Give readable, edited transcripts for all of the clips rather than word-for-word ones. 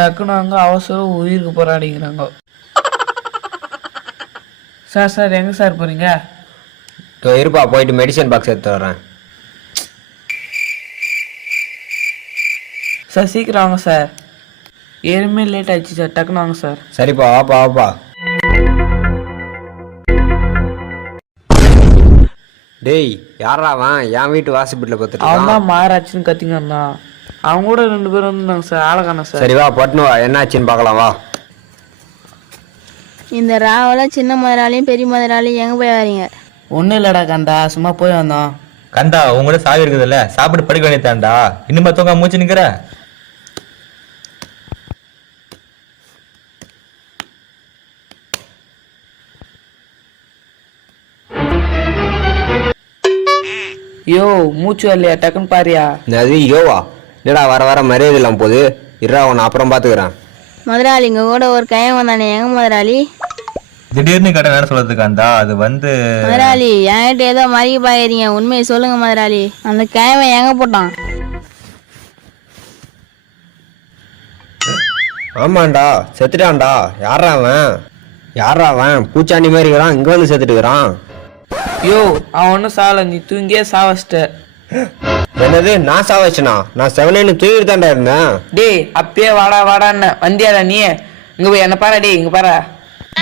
டக்குன்னு அங்கே அவசரம் உயிருக்கு போராடிக்கிறாங்க. சார் எங்கே சார் போகிறீங்க? இருப்பா, போயிட்டு மெடிசன் பாக்ஸ் எடுத்து வரேன். சார் சீக்கிரம் வாங்க சார், ஏழுமே லேட் ஆயிடுச்சு சார், டக்குன்னு வாங்க சார். சரிப்பா, வாப்பா. டேய், யாரா அவன்? என் வீட்டு வாசிப்பிட்டில் பார்த்துட்டு அவன் தான் மாறாச்சுன்னு கத்திங்கன்னா அவங்க கூட 2 பேரும் வந்துருந்தாங்க சார், ஆளக்கான சார். சரி வா, பட்டுனு வா, என்னாச்சுன்னு பார்க்கலாம் வா. இந்த ராவல சின்ன முதலாளியும் பெரிய முதலாளியும் எங்கே போய் வரீங்க? ஒன்றும் இல்லைடா கண்டா, சும்மா போய் வந்தோம். கண்டா, உங்களோட சாவி இருக்குதுல்ல, சாப்பிட்டு படுக்க வேண்டியதாண்டா. இன்னும் தூங்க மூச்சு நிற்கிற. யோ மூச்சு வரலையா? டக்குன்னு பாரியா. அது யோவா? இல்லடா, வர மரியாதை இல்லாமல் போகுது. இருடா, உன்னை அப்புறம் பார்த்துக்கிறேன். முதலாளி இங்கே கூட ஒரு கையம் வந்தானே, எங்க முதலாளி? திடீர்னு கடை வேலை சொல்றதுக்காண்டா, அது வந்து முதலாளி என்கிட்ட ஏதோ மறிக்க பாக்கிறீங்க, உண்மையை சொல்லுங்க முதலாளி. அந்த கையவன் எங்க போட்டான்? ஆமாண்டா, செத்துட்டான்டா. யாரா அவன்? பூச்சாண்டி மாதிரி இருக்கிறான், இங்கே வந்து செத்துட்டுக்கிறான். யோ அவன் ஒன்றும் சாவல, நீ தூங்கியே சாவச்சிட்ட. என்னது, நான் சாவச்சனா? நான் 7 தூக்கிட்டு தாண்டா இருந்தேன். டேய் அப்பயே வாடான்னு வந்தியாடா நீ? இங்கே போய் என்ன பாரு. டே இங்கே பாரு.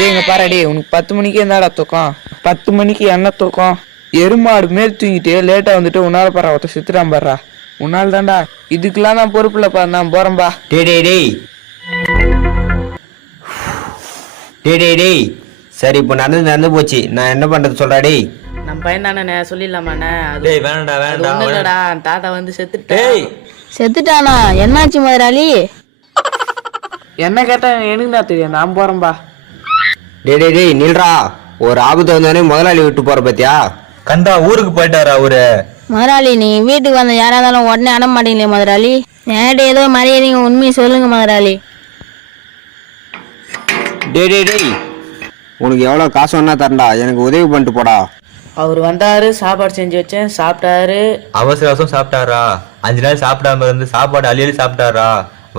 இங்கே பாரு. உனக்கு 10 மணிக்கு இருந்தாடா தூக்கம். 10 மணிக்கு என்ன தூக்கம்? எருமாடு மேல் தூங்கிட்டு லேட்டாக வந்துட்டு உன்னால பாரு, ஒருத்த சித்துறான் பாடுறா. உன்னால் தான்டா. இதுக்கெல்லாம் நான் பொறுப்பு இல்லைப்பா, நான் போகிறேன்பா. டேய் சரி, இப்போ நடந்து போச்சு, நான் என்ன பண்றது சொல்றா? டேய் நம்ம பையன் தானே, சொல்லிடலாமாண்ணே? டேய் வேண்டாம்டா. தாத்தா வந்து செத்துட்டேன். செத்துட்டானா? என்னாச்சு முதலாளி? என்ன கேட்டா எனக்கு தான் தெரியும், நான் போறேன்பா. டேய் நில்றா, ஒரு ஆபத்து வந்தானே முதலாளி விட்டு போற பத்தியா? கண்டா, ஊருக்கு போயிட்டாரா அவரு? முதலாளி நீங்க வீட்டுக்கு வந்த யாரா இருந்தாலும் உடனே அட மாட்டீங்களே முதலாளி. என்கிட்ட ஏதோ மரியாதைங்க, உண்மையை சொல்லுங்க முதலாளி. டேய் உனக்கு எவ்வளோ காசு வேணா தரண்டா, எனக்கு உதவி பண்ணிட்டு போடா. அவர் வந்தாரு, சாப்பாடு செஞ்சு வச்சேன், சாப்பிட்டாரு. அவசரம் சாப்பிட்டாரா? 5 நாள் சாப்பிடாம இருந்து சாப்பாடு அள்ளி சாப்பிட்டாரா?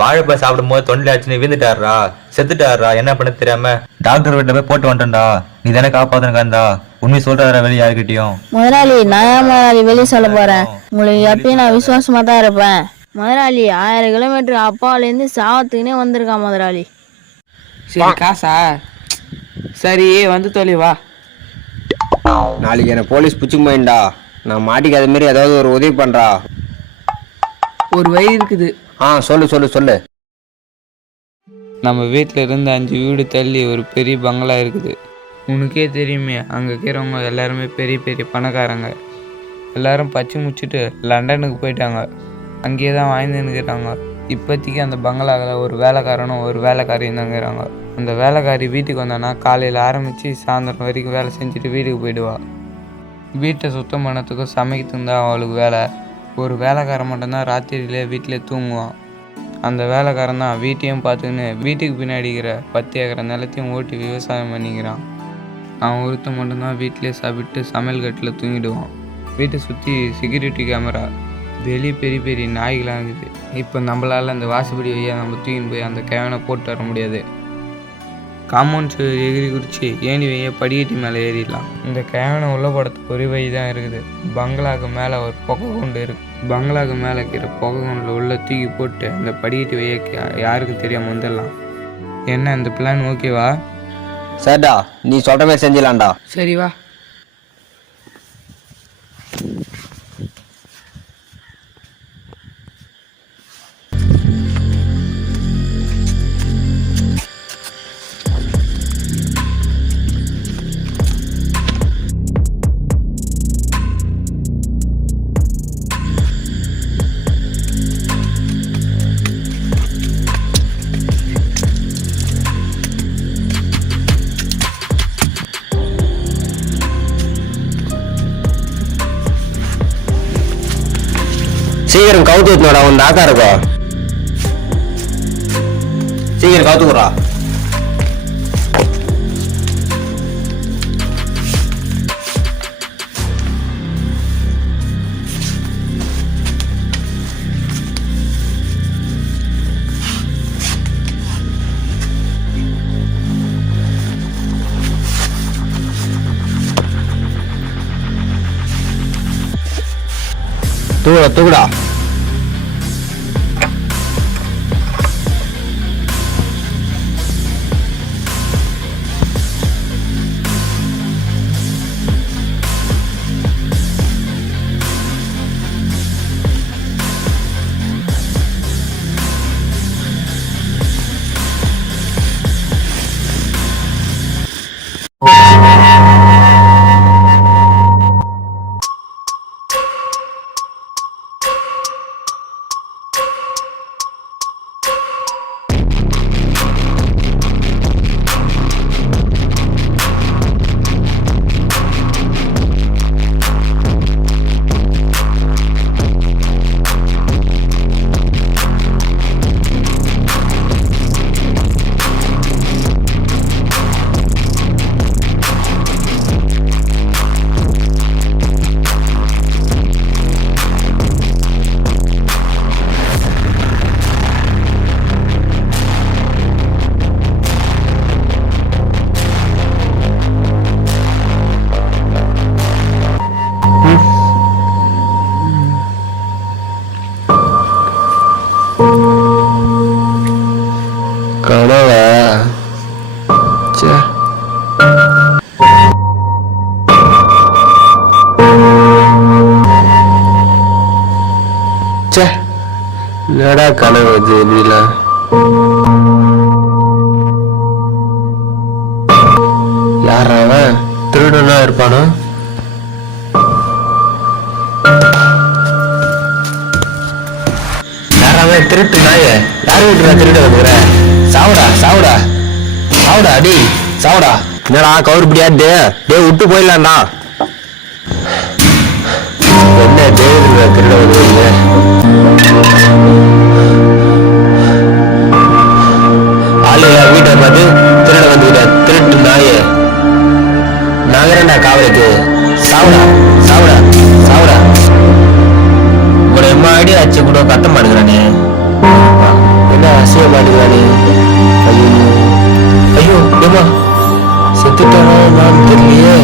வாழைப்பழம் சாப்பிடும் போது தொண்டில் ஆச்சுன்னு வீந்துட்டாரா? செத்துட்டாரா? என்ன பண்ண தெரியாம டாக்டர் வீட்டில் போய் போட்டு வந்துட்டா. நீ தானே காப்பாத்தனுக்காண்டா, உண்மை சொல்றாரா வெளியே யாருக்கிட்டையும்? முதலாளி நான் ஏன் முதலாளி வெளியே சொல்ல போறேன்? உங்களுக்கு எப்பயும் நான் விசுவாசமா தான் இருப்பேன். முதலாளி 1000 கிலோமீட்டர் அப்பாவிலேருந்து சாவத்துக்குன்னே வந்திருக்கான் முதலாளி. சரி காசா? சரி வந்து தொலை வா. நாளைக்கு என்ன போலீஸ் பிடிச்சிக்க போயிண்டா, நான் மாட்டிக்காத மாரி ஏதாவது ஒரு உதவி பண்றா. ஒரு வழி இருக்குது. சொல்லு. நம்ம வீட்டில் இருந்து 5 வீடு தள்ளி ஒரு பெரிய பங்களா இருக்குது. உனக்கே தெரியுமே, அங்கே இருக்கிறவங்க எல்லாருமே பெரிய பெரிய பணக்காரங்க. எல்லாரும் பச்சை முச்சிட்டு லண்டனுக்கு போயிட்டாங்க, அங்கேயே தான் வாழ்ந்துன்னுக்கிறாங்க. இப்போதைக்கு அந்த பங்களாவில் ஒரு வேலைக்காரனும் ஒரு வேலைக்காரியும் தாங்கிறாங்க. அந்த வேலைக்காரி வீட்டுக்கு வந்தானா காலையில் ஆரம்பித்து சாயந்தரம் வரைக்கும் வேலை செஞ்சுட்டு வீட்டுக்கு போயிடுவா. வீட்டை சுத்தம் பண்ணத்துக்கும் சமைக்கிறதுக்கு தான் அவளுக்கு வேலை. ஒரு வேலைக்காரன் மட்டும்தான் ராத்திரியிலே வீட்டிலே தூங்குவான். அந்த வேலைக்காரன் தான் வீட்டையும் பார்த்துக்கின்னு வீட்டுக்கு பின்னாடி இருக்கிற 10 ஏக்கர் நிலத்தையும் ஓட்டி விவசாயம் பண்ணிக்கிறான். அவன் ஒருத்தன் மட்டும்தான் வீட்டிலே சாப்பிட்டு சமையல் கட்டில் தூங்கிடுவான். வீட்டை சுற்றி செக்யூரிட்டி கேமரா, வெளியே பெரிய பெரிய நாய்களாக இருக்குது. இப்போ நம்மளால் அந்த வாசப்படி வழியாக நம்ம தூக்கின்னு போய் அந்த கேவனை போட்டு வர முடியாது. காம்பவுண்ட் எகிரி குடிச்சு ஏணி வைய படிக்கட்டி மேலே ஏறிடலாம். இந்த கேவனை உள்ள படத்துக்கு ஒரு வழி தான் இருக்குது. பங்களாவுக்கு மேலே ஒரு புகை குண்டு இருக்கு. பங்களாவுக்கு மேலே இருக்கிற புகை குண்டில் உள்ள தூக்கி போட்டு அந்த படிக்கட்டி வைய யாருக்கு தெரியாமல் வந்துடலாம். என்ன இந்த பிளான் ஓகேவா? சரிடா, நீ சொல்ற மாதிரி செஞ்சிடலாம்டா. சரி வா. சீக்கிரம் கவுத்து ஊத்துனோடா, உன் தாக்கா இருக்கும். சீக்கிரம் கவுத்துக்குறா. தூக்குடா தூக்குடா. கனவா? ச்சே. ச்சே, என்னடா கனவு அது நீல? யார் அவன்? திருடனா இருப்பானோ? யாராவது திருட்டு நாய, யார் வீட்டுல திருட வந்துக்கிற? சாவுடா சாவுடா சாவுடா அடி சாவுடா. என்னடா கவுருப்படியா டே விட்டு போயிடலாம்டா. என்ன தேவையில்லை திருட வந்துருங்க. ஆளுயா வீட்டை பார்த்து திருட வந்துக்கிற திருட்டு நாய. நகரண்டா காவலுக்கு. சாவுடா சாவுடா சாவுடா. ஒரு எம்மா அடி ஆச்சு கூட கத்த மாட்டேங்கிறானே. என்ன அசிய மாட்டேங்கிறானே. ஐயோ ஐயோ ஏமா செத்துட்டானா நான் தெரியலையே.